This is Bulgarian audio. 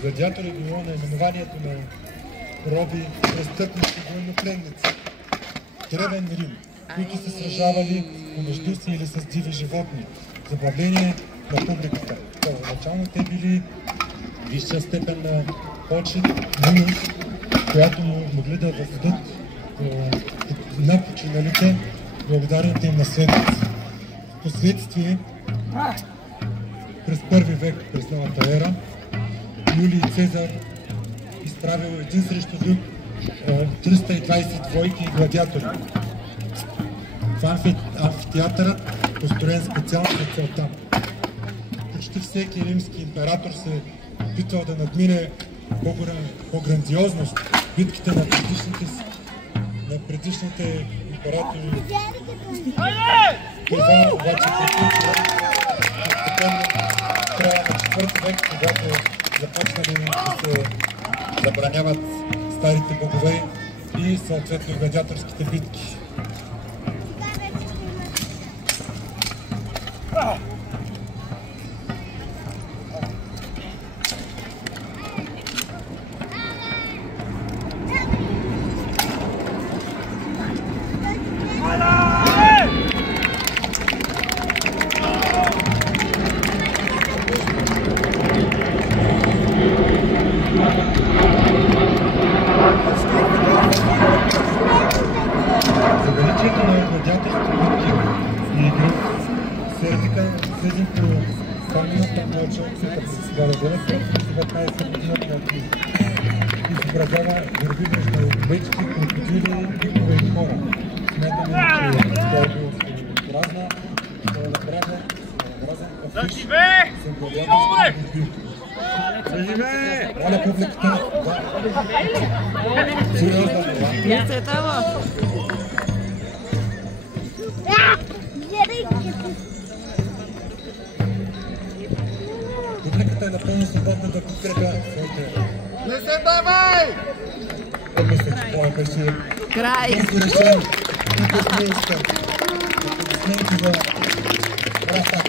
Гладиатор е било наименованието на роби, престъпници, военнопленници. Древен Рим, които се сражавали помежду си или с диви животни. Забавление на публиката. Първоначално те били висша степен на почет, милост, която могли да въздадат на починалите благодарните им наследници. Впоследствие, през първи век, през новата ера, Юлий Цезар изправил един срещу друг 320 двойки и гладиатори. В амфитеатърът, построен специално за целта. Почти всеки римски император се опитвал да надмине по грандиозност битките на предишните императори. Това обаче приключва в края на 4 век, когато започнали да се забраняват старите богове и съответно гладиаторските битки. Изобразява борби между мечки, крокодили, бикове и хора. Смятаме, че това е било своеобразна, своеобразен афиш за гладиаторски борби. Моля публиката, сериозна това. Публиката е напълно свободна да подкрепя своите... Не се давай! Мисля, че това беше... Край! Бързо решен и безмилостен. Аплодисменти за Рафа.